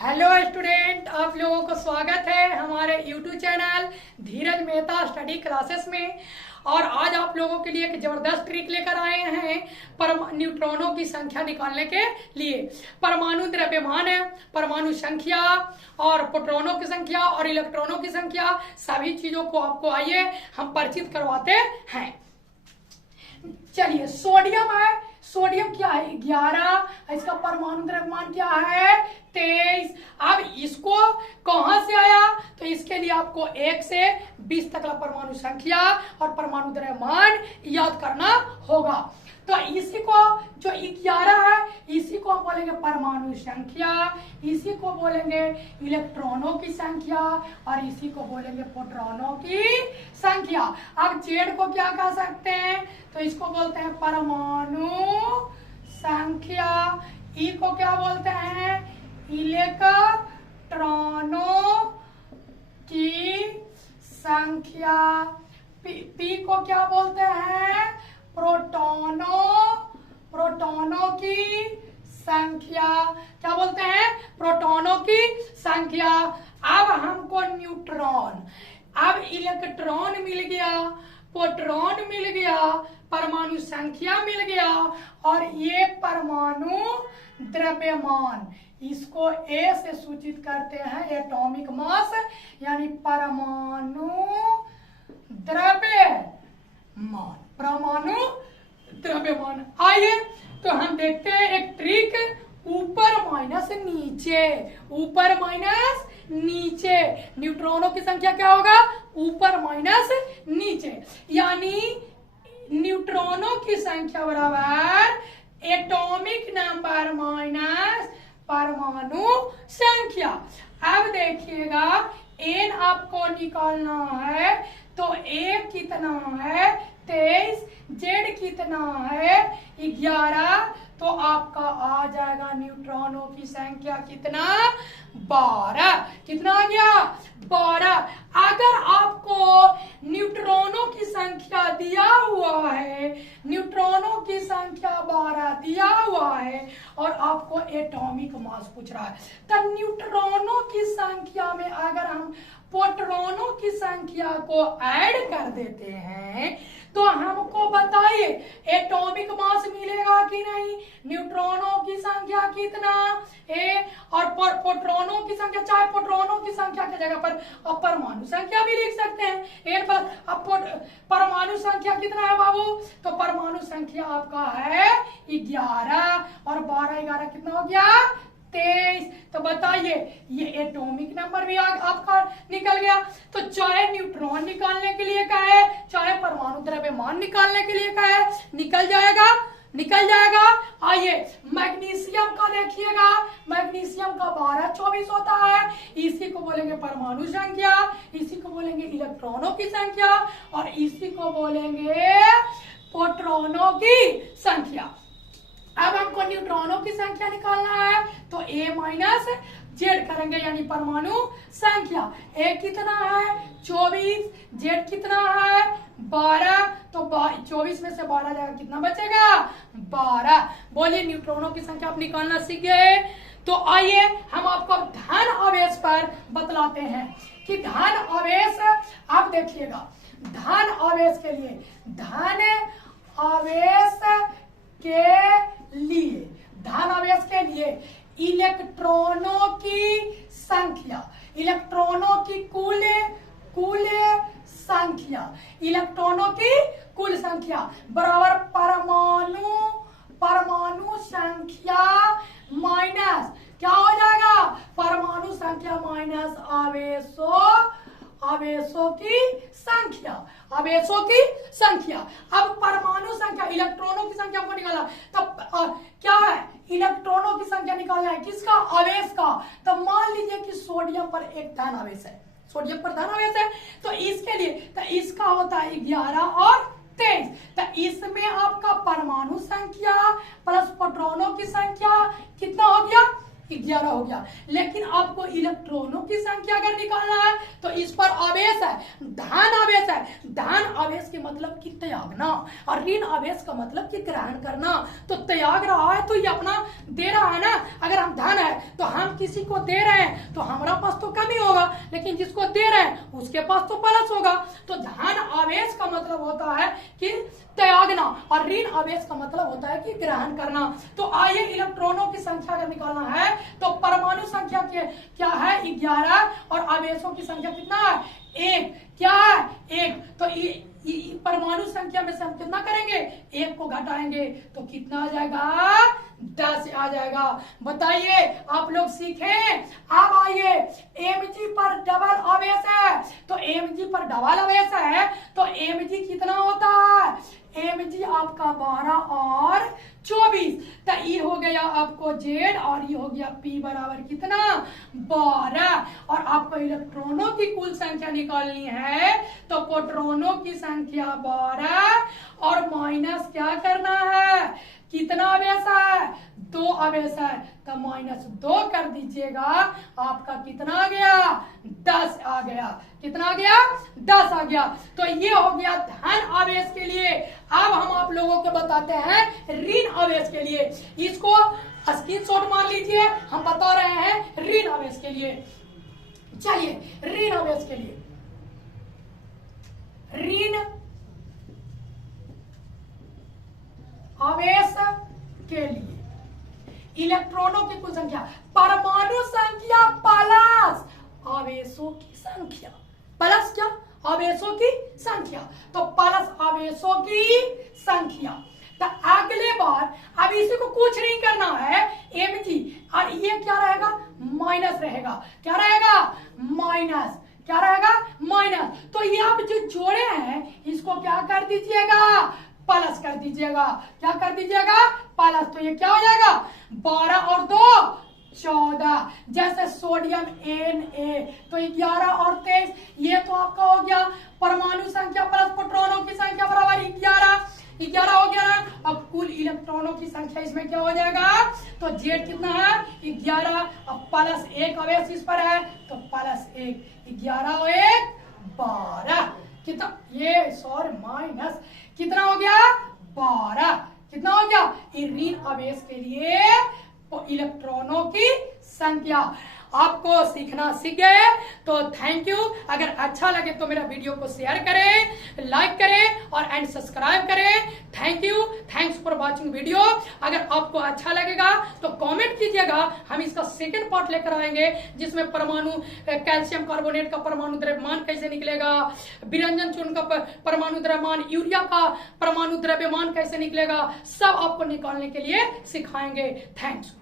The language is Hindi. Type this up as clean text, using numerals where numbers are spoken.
हेलो स्टूडेंट, आप लोगों को स्वागत है हमारे यूट्यूब चैनल धीरज मेहता स्टडी क्लासेस में। और आज आप लोगों के लिए एक जबरदस्त ट्रिक लेकर आए हैं न्यूट्रॉनों की संख्या निकालने के लिए। परमाणु द्रव्यमान है, परमाणु संख्या और प्रोटॉनों की संख्या और इलेक्ट्रॉनों की संख्या, सभी चीजों को आपको आइए हम परिचित करवाते हैं। चलिए, सोडियम है, सोडियम क्या है 11, इसका परमाणु द्रव्यमान क्या है 23। अब इसको कहां से आया, तो इसके लिए आपको 1 से 20 तक का परमाणु संख्या और परमाणु द्रव्यमान याद करना होगा। तो इसी को जो 11 है इसी को हम बोलेंगे परमाणु संख्या, इसी को बोलेंगे इलेक्ट्रॉनों की संख्या और इसी को बोलेंगे प्रोटॉनों की संख्या। अब जेड को क्या कह सकते हैं, तो इसको बोलते हैं परमाणु संख्या। ई को क्या बोलते हैं, इलेक्ट्रॉनों की संख्या। पी को क्या बोलते हैं, प्रोटॉनों की संख्या। क्या बोलते हैं, प्रोटॉनों की संख्या। अब हमको न्यूट्रॉन, अब इलेक्ट्रॉन मिल गया, प्रोटॉन मिल गया, परमाणु संख्या मिल गया और ये परमाणु द्रव्यमान, इसको ए से सूचित करते हैं एटॉमिक मास, यानी परमाणु द्रव्यमान, परमाणु द्रव्यमान। आइए तो हम देखते हैं एक ट्रिक, ऊपर माइनस नीचे, ऊपर माइनस नीचे। न्यूट्रॉनों की संख्या क्या होगा, ऊपर माइनस नीचे, यानी न्यूट्रॉनों की संख्या बराबर एटॉमिक नंबर माइनस परमाणु संख्या। अब देखिएगा एन आपको निकालना है, तो ए कितना है 23, जेड कितना है 11, तो आपका आ जाएगा न्यूट्रॉनों की संख्या कितना 12। कितना आ गया 12। अगर आपको न्यूट्रॉनों की संख्या दिया हुआ है, न्यूट्रॉनों की संख्या 12 दिया हुआ है और आपको एटॉमिक मास पूछ रहा है, तो न्यूट्रॉनों की संख्या में अगर हम प्रोटॉनों की संख्या को ऐड कर देते हैं तो हमको बताइए एटॉमिक मास मिलेगा कि नहीं। न्यूट्रॉनों की संख्या कितना ए और प्रोटॉनों की संख्या, चाहे प्रोटॉनों की संख्या की जगह पर आप परमाणु संख्या भी लिख सकते हैं ए पर। अब परमाणु संख्या कितना है बाबू, तो परमाणु संख्या आपका है 11 और 12 11 कितना हो गया 23। तो बताइए ये एटॉमिक नंबर भी आपका निकल गया। तो चाहे न्यूट्रॉन निकालने के लिए कहे, चाहे परमाणु द्रव्यमान निकालने के लिए कहे, निकल जाएगा, निकल जाएगा। आइए मैग्नीशियम का देखिएगा, मैग्नीशियम का 12 24 होता है, इसी को बोलेंगे परमाणु संख्या, इसी को बोलेंगे इलेक्ट्रॉनों की संख्या और इसी को बोलेंगे प्रोटॉनों की संख्या। अब हमको न्यूट्रॉनों की संख्या निकालना है, तो ए माइनस जेड करेंगे, यानी परमाणु संख्या। ए कितना है 24, जेड कितना है 12, तो 24 में से 12 जाएगा, कितना बचेगा 12। बोलिए न्यूट्रॉनों की संख्या आप निकालना सीख गए। तो आइए हम आपको धन आवेश पर बतलाते हैं कि धन आवेश, आप देखिएगा धन आवेश के लिए, धन आवेश धन आवेश के लिए इलेक्ट्रॉनों की संख्या, इलेक्ट्रॉनों की कुल संख्या, इलेक्ट्रॉनों की कुल संख्या बराबर परमाणु संख्या माइनस क्या हो जाएगा, परमाणु संख्या माइनस आवेशों की संख्या, आवेशों की संख्या। अब परमाणु संख्या, इलेक्ट्रॉनों की संख्या हमको निकालना, तब क्या है इलेक्ट्रॉनों की संख्या निकालना है किसका, आवेश का। तो मान लीजिए कि सोडियम पर एक धन आवेश है, सोडियम पर धन आवेश है, तो इसके लिए तो इसका होता है 11 और 23। तो इसमें आपका परमाणु संख्या प्लस प्रोटॉनों की संख्या कितना हो गया 11 हो गया। लेकिन आपको इलेक्ट्रॉनों की संख्या अगर निकालना है तो इस पर आवेश है, धन आवेश है। धन आवेश के मतलब कि त्यागना और ऋण आवेश का मतलब कि ग्रहण करना। तो त्याग रहा है तो ये अपना दे रहा है ना। अगर हम धन है तो हम किसी को दे रहे हैं तो हमारा पास तो कम ही होगा, लेकिन जिसको दे रहे हैं उसके पास तो प्लस होगा। तो धन आवेश का मतलब होता है कि त्यागना और ऋण आवेश का मतलब होता है कि ग्रहण करना। तो आइए इलेक्ट्रॉनों की संख्या अगर निकालना है तो परमाणु संख्या क्या है 11 और आवेशों की संख्या कितना है 1। क्या है 1। तो परमाणु संख्या में से हम कितना करेंगे 1 को घटाएंगे तो कितना आ जाएगा 10 आ जाएगा। बताइए आप लोग सीखें। अब आइए Mg पर डबल आवेश है तो Mg पर डबल आवेश है तो Mg कितना होता है Mg आपका 12 और 24। तो ये हो गया आपको Z और ये हो गया P बराबर कितना 12। और आपको इलेक्ट्रॉनों की कुल संख्या निकालनी है तो प्रोटॉनों की संख्या 12 और माइनस क्या करना है कितना आवेश है 2 आवेश है तो -2 कर दीजिएगा। आपका कितना आ गया 10 आ गया। कितना आ गया 10 आ गया। तो ये हो गया धन आवेश के लिए। अब हम आप लोगों को बताते हैं ऋण आवेश के लिए। इसको स्क्रीनशॉट मान लीजिए, हम बता रहे हैं ऋण आवेश के लिए। चलिए ऋण आवेश के लिए, ऋण आवेश के लिए इलेक्ट्रॉनों की कुल संख्या परमाणु संख्या प्लस आवेशों की संख्या। प्लस क्या आवेशों की संख्या, तो प्लस आवेशों की संख्या। तो अगले बार अब इसी को कुछ नहीं करना है Mg और ये क्या रहेगा माइनस रहेगा। क्या रहेगा माइनस। क्या रहेगा माइनस। तो ये आप जो जोड़े हैं इसको क्या कर दीजिएगा प्लस कर दीजिएगा। क्या कर दीजिएगा प्लस। तो ये क्या हो जाएगा 12 और 2 14। जैसे सोडियम Na तो 11 और 23 ये तो आपका हो गया परमाणु संख्या प्लस प्रोटॉनों की संख्या बराबर 11 हो गया ना। अब कुल इलेक्ट्रॉनों की संख्या इसमें क्या हो जाएगा तो Z कितना है 11 अब प्लस 1 आवेश इस पर है तो प्लस 1 11 और 1 12 कितना ये सॉरी माइनस कितना हो गया 12। कितना हो गया ऋण आवेश के लिए इलेक्ट्रॉनों की संख्या। आपको सीखना सीख गए तो थैंक यू। अगर अच्छा लगे तो मेरा वीडियो को शेयर करें, लाइक करें और एंड सब्सक्राइब करें। Thank you, thanks for watching video. अगर आपको अच्छा लगेगा तो कमेंट कीजिएगा, हम इसका सेकंड पार्ट लेकर आएंगे जिसमें परमाणु कैल्शियम कार्बोनेट का परमाणु द्रव्यमान कैसे निकलेगा, विरंजन चूर्ण का परमाणु द्रव्यमान, यूरिया का परमाणु द्रव्यमान कैसे निकलेगा, सब आपको निकालने के लिए सिखाएंगे। थैंक्स।